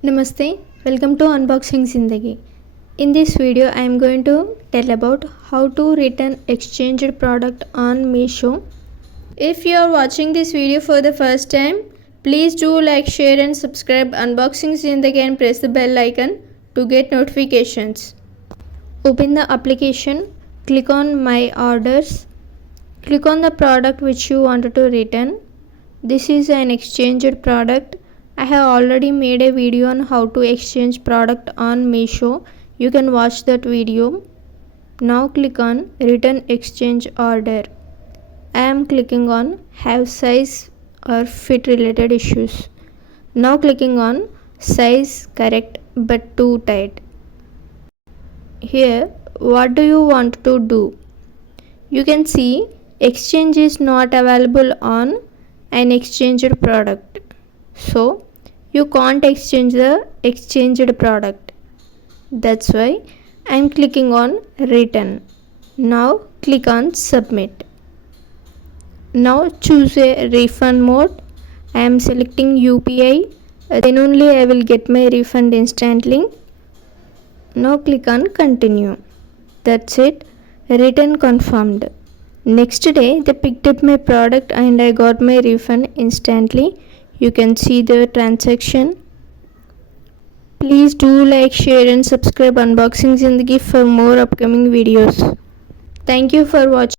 Namaste, welcome to Unboxing Zindagi. In this video, I am going to tell about how to return exchanged product on Meesho. If you are watching this video for the first time, please do like, share and subscribe Unboxing Zindagi and press the bell icon to get notifications. Open the application, click on My Orders, click on the product which you wanted to return. This is an exchanged product. I have already made a video on how to exchange product on Meesho. You can watch that video. Now click on Return Exchange Order. I am clicking on Have Size or Fit related issues. Now clicking on Size Correct but too tight. Here, what do you want to do? You can see exchange is not available on an exchanged product. So, you can't exchange the exchanged product. That's why I am clicking on Return. Now click on Submit. Now choose a refund mode. I am selecting UPI. Then only I will get my refund instantly. Now click on Continue. That's it. Return confirmed. Next day they picked up my product and I got my refund instantly. You can see the transaction. Please do like, share and subscribe Unboxing Zindagi for more upcoming videos. Thank you for watching.